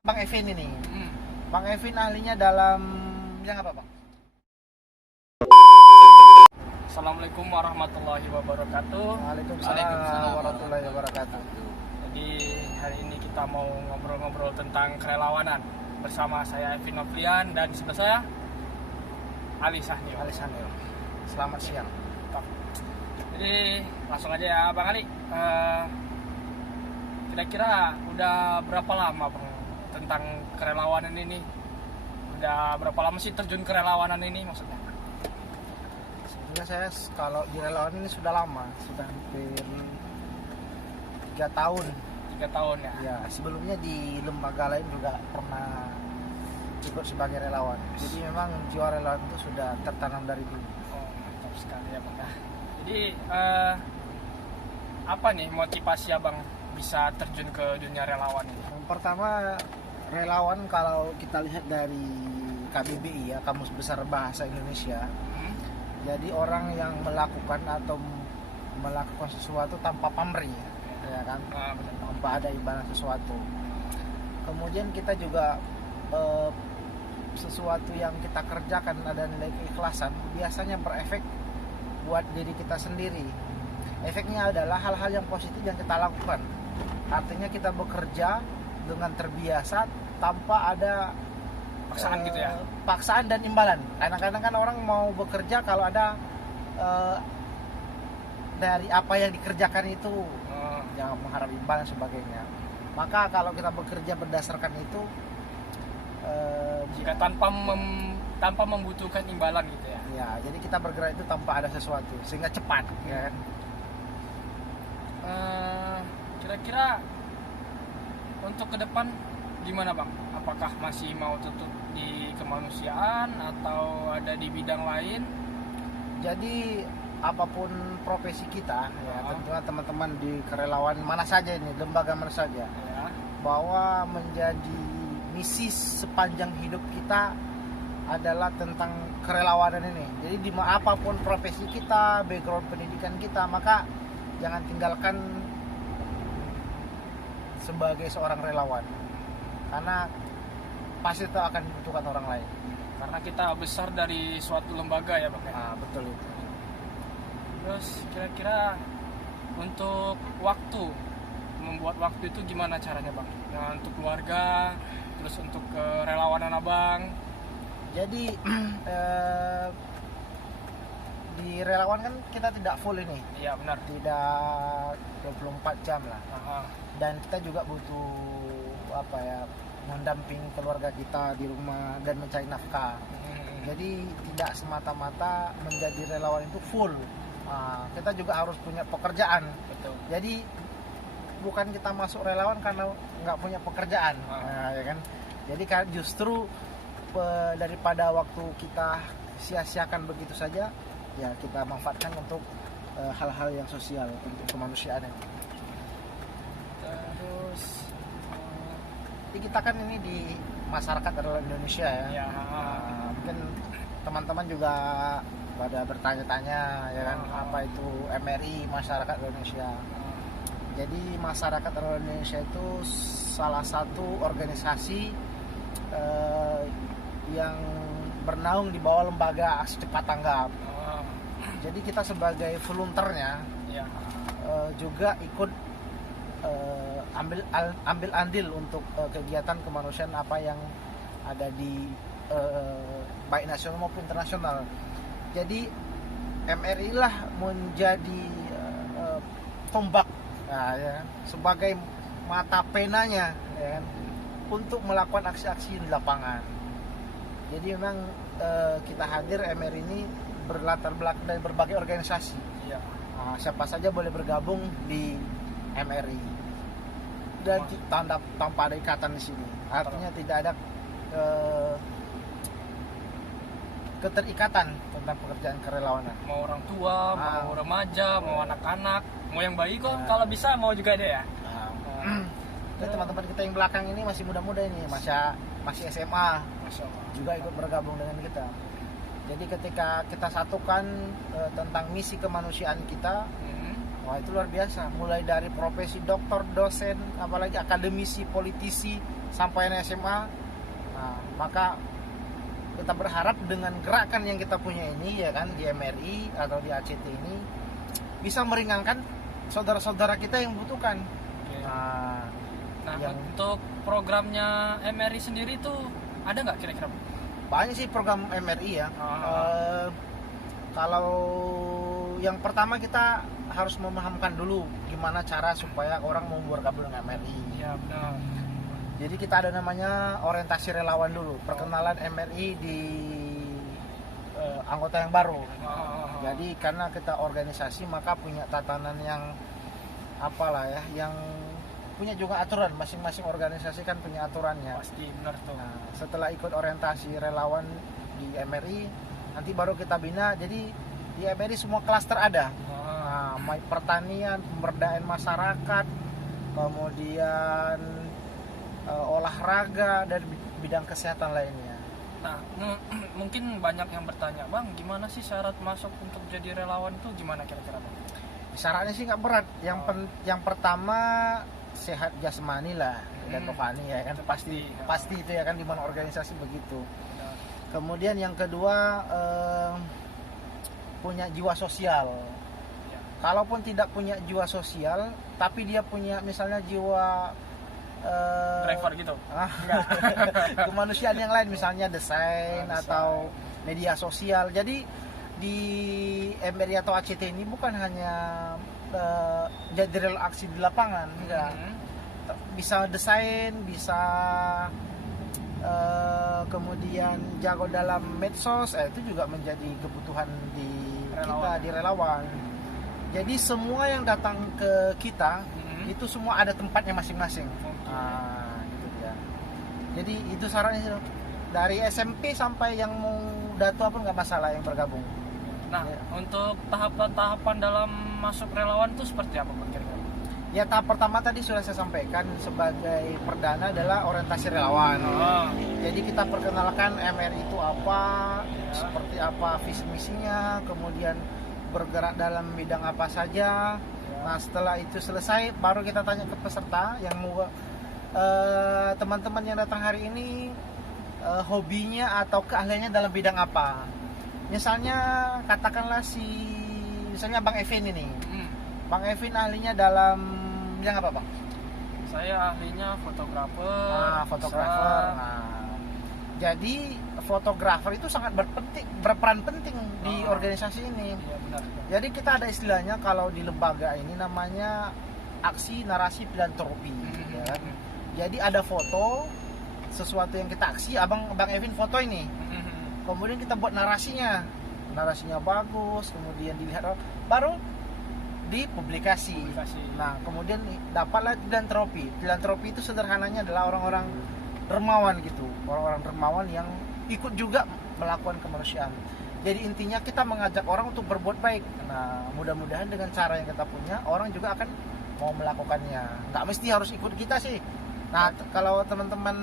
Bang Evin ini. Hmm. Bang Evin ahlinya dalam bidang apa, Bang? Assalamualaikum warahmatullahi wabarakatuh. Waalaikumsalam warahmatullahi wabarakatuh. Jadi hari ini kita mau ngobrol-ngobrol tentang kerelawanan bersama saya Evin Novrian dan sebelah saya Ali Sahnio. Ali Sahnio. Selamat siang. Jadi langsung aja ya Bang Ali. Kira-kira udah berapa lama Bang tentang kerelawanan ini? Udah berapa lama sih terjun kerelawanan ini maksudnya? Sebenarnya saya kalau di relawan ini sudah lama, sudah hampir 3 tahun. 3 tahun ya? Ya, sebelumnya di lembaga lain juga pernah ikut sebagai relawan. Jadi memang jiwa relawan itu sudah tertanam dari dulu. Oh, mantap sekali ya Bang. Jadi apa nih motivasi Abang bisa terjun ke dunia relawan ini? Yang pertama, relawan kalau kita lihat dari KBBI ya, Kamus Besar Bahasa Indonesia. Jadi orang yang melakukan atau melakukan sesuatu tanpa pamrih, ya kan? Tanpa ada imbalan sesuatu. Kemudian kita juga sesuatu yang kita kerjakan ada nilai keikhlasan, biasanya berefek buat diri kita sendiri. Efeknya adalah hal-hal yang positif yang kita lakukan. Artinya kita bekerja dengan terbiasa tanpa ada Paksaan gitu ya? Paksaan dan imbalan. Kadang-kadang kan orang mau bekerja kalau ada dari apa yang dikerjakan itu jangan mengharap imbalan sebagainya. Maka kalau kita bekerja berdasarkan itu jika tanpa membutuhkan imbalan gitu ya? Ya, jadi kita bergerak itu tanpa ada sesuatu sehingga cepat, ya kan? Kira-kira untuk ke depan gimana Bang? Apakah masih mau tutup di kemanusiaan atau ada di bidang lain? Jadi apapun profesi kita, ya tentunya teman-teman di kerelawan mana saja ini, lembaga mana saja, Ya. bahwa menjadi misi sepanjang hidup kita adalah tentang kerelawanan ini. Jadi di apapun profesi kita, background pendidikan kita, maka jangan tinggalkan sebagai seorang relawan, karena pasti itu akan dibutuhkan orang lain. Karena kita besar dari suatu lembaga ya Bang. Nah, betul itu. Terus kira-kira untuk waktu, membuat waktu itu gimana caranya Bang? Nah, untuk keluarga, terus untuk kerelawanan Abang. Jadi di relawan kan kita tidak full ini. Iya benar. Tidak 24 jam lah. Dan kita juga butuh mendampingi keluarga kita di rumah dan mencari nafkah. Jadi tidak semata-mata menjadi relawan itu full. Kita juga harus punya pekerjaan. Betul. Jadi bukan kita masuk relawan karena nggak punya pekerjaan, ya kan? Jadi justru daripada waktu kita sia-siakan begitu saja, ya kita manfaatkan untuk hal-hal yang sosial, untuk kemanusiaan. Terus jadi kita kan ini di masyarakat adalah Indonesia ya. Mungkin teman-teman juga pada bertanya-tanya ya kan, apa itu MRI, Masyarakat Indonesia. Jadi Masyarakat Indonesia itu salah satu organisasi yang bernaung di bawah lembaga aksi cepat tanggap. Jadi kita sebagai volunteernya juga ikut ambil andil untuk kegiatan kemanusiaan apa yang ada di baik nasional maupun internasional. Jadi MRI lah menjadi tombak, ya, sebagai mata penanya, ya, untuk melakukan aksi-aksi di lapangan. Jadi memang kita hadir MRI ini berlatar belakang dari berbagai organisasi. Siapa saja boleh bergabung di MRI dan tanpa ada ikatan di sini. Artinya tidak ada keterikatan tentang pekerjaan kerelawanan. mau orang tua, mau remaja, mau anak-anak, mau yang bayi kok kalau bisa mau juga ada ya. Jadi teman-teman kita yang belakang ini masih muda-muda ini, masih SMA, juga ikut bergabung dengan kita. Jadi ketika kita satukan tentang misi kemanusiaan kita, wah itu luar biasa. Mulai dari profesi dokter, dosen, apalagi akademisi, politisi, sampai SMA. Nah, maka kita berharap dengan gerakan yang kita punya ini ya kan di MRI atau di ACT ini bisa meringankan saudara-saudara kita yang membutuhkan. Oke. Nah, yang untuk programnya MRI sendiri tuh ada nggak kira-kira? banyak sih program MRI ya. Ah. Kalau yang pertama kita harus memahamkan dulu gimana cara supaya orang mau bergabung dengan MRI. Iya benar. Jadi kita ada namanya orientasi relawan dulu, perkenalan MRI di anggota yang baru. Jadi karena kita organisasi maka punya tatanan yang apalah ya, yang punya juga aturan, masing-masing organisasi kan punya aturannya. Pasti benar tuh. Nah, setelah ikut orientasi relawan di MRI, nanti baru kita bina. Jadi di MRI semua klaster ada. Nah, pertanian, pemberdayaan masyarakat, kemudian olahraga dan bidang kesehatan lainnya. Nah, mungkin banyak yang bertanya, Bang, gimana sih syarat masuk untuk jadi relawan itu gimana kira-kira, Bang? Syaratnya sih nggak berat. Yang pertama sehat jasmani lah dan rohani ya kan, pasti itu ya kan, di mana organisasi begitu. Kemudian yang kedua punya jiwa sosial. Kalaupun tidak punya jiwa sosial, tapi dia punya misalnya jiwa driver gitu. Kemanusiaan yang lain, misalnya desain atau media sosial. Jadi di MRI atau ACT ini bukan hanya jadi real aksi di lapangan, enggak. Bisa desain, bisa kemudian jago dalam medsos, itu juga menjadi kebutuhan di kita di relawan. Jadi semua yang datang ke kita itu semua ada tempatnya masing-masing. Gitu ya. Jadi itu sarannya sih. Dari SMP sampai yang mau datua pun nggak masalah yang bergabung. Nah, untuk tahapan-tahapan dalam masuk relawan itu seperti apa, Bang? Ya, tahap pertama tadi sudah saya sampaikan, sebagai perdana adalah orientasi relawan. Jadi kita perkenalkan MRI itu apa, seperti apa visi misinya, kemudian bergerak dalam bidang apa saja. Nah, setelah itu selesai, baru kita tanya ke peserta yang mau teman-teman yang datang hari ini hobinya atau keahliannya dalam bidang apa. Misalnya katakanlah misalnya Bang Evin ini. Bang Evin ahlinya dalam bidang apa, Bang? Saya ahlinya fotografer. Fotografer. Jadi fotografer itu sangat berperan penting di organisasi ini. Iya, benar. Jadi kita ada istilahnya kalau di lembaga ini namanya aksi narasi filantropi. Ya kan? Jadi ada foto sesuatu yang kita aksi, Bang Evin foto ini. Kemudian kita buat narasinya bagus, kemudian dilihat baru dipublikasi. Nah, kemudian dapatlah filantropi. Filantropi itu sederhananya adalah orang-orang dermawan gitu, orang-orang dermawan yang ikut juga melakukan kemanusiaan. Jadi intinya kita mengajak orang untuk berbuat baik. Nah, mudah-mudahan dengan cara yang kita punya, orang juga akan mau melakukannya. Nggak mesti harus ikut kita sih. Nah, kalau teman-teman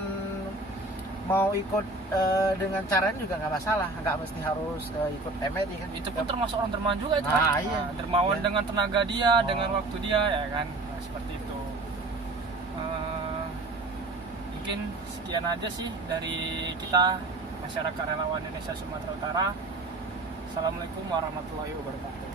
mau ikut dengan caranya juga nggak masalah, nggak mesti harus ikut MRI kan. Itu pun termasuk orang dermawan juga itu. Iya. Dermawan dengan tenaga dia, dengan waktu dia, ya kan. Nah, seperti itu. Mungkin sekian aja sih dari kita, masyarakat relawan Indonesia Sumatera Utara. Assalamualaikum warahmatullahi wabarakatuh.